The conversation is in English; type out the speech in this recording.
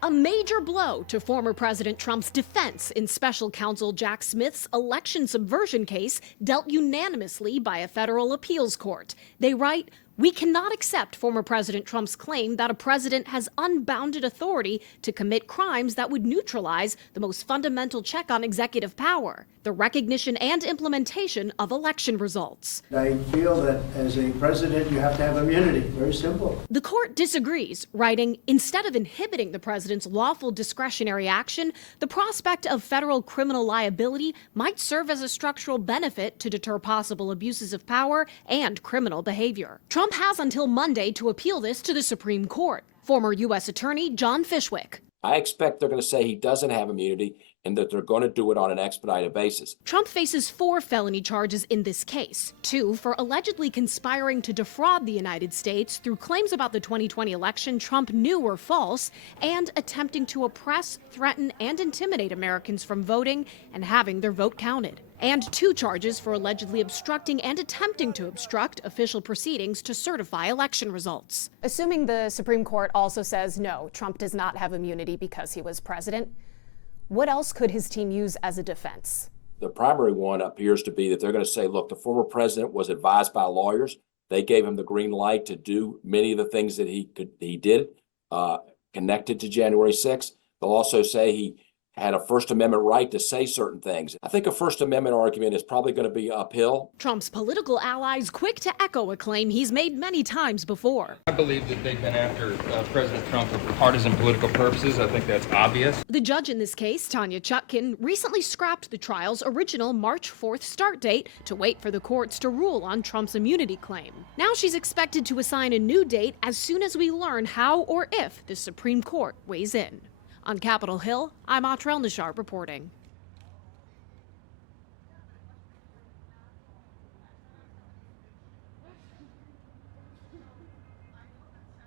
A major blow to former President Trump's defense in special counsel Jack Smith's election subversion case dealt unanimously by a federal appeals court. They write, "We cannot accept former President Trump's claim that a president has unbounded authority to commit crimes that would neutralize the most fundamental check on executive power, the recognition and implementation of election results." I feel that as a president, you have to have immunity. Very simple. The court disagrees, writing, "Instead of inhibiting the president's lawful discretionary action, the prospect of federal criminal liability might serve as a structural benefit to deter possible abuses of power and criminal behavior." Trump has until Monday to appeal this to the Supreme Court. Former U.S. Attorney John Fishwick. I expect they're going to say he doesn't have immunity and that they're going to do it on an expedited basis. Trump faces 4 felony charges in this case, 2 for allegedly conspiring to defraud the United States through claims about the 2020 election Trump knew were false, and attempting to oppress, threaten, and intimidate Americans from voting and having their vote counted. And 2 charges for allegedly obstructing and attempting to obstruct official proceedings to certify election results. Assuming the Supreme Court also says no, Trump does not have immunity because he was president, what else could his team use as a defense? The primary one appears to be that they're going to say, look, the former president was advised by lawyers. They gave him the green light to do many of the things that he did connected to January 6th. They'll also say he had a First Amendment right to say certain things. I think a First Amendment argument is probably going to be uphill. Trump's political allies quick to echo a claim he's made many times before. I believe that they've been after President Trump for partisan political purposes. I think that's obvious. The judge in this case, Tanya Chutkin, recently scrapped the trial's original March 4th start date to wait for the courts to rule on Trump's immunity claim. Now she's expected to assign a new date as soon as we learn how or if the Supreme Court weighs in. On Capitol Hill, I'm Atrell Nishar reporting.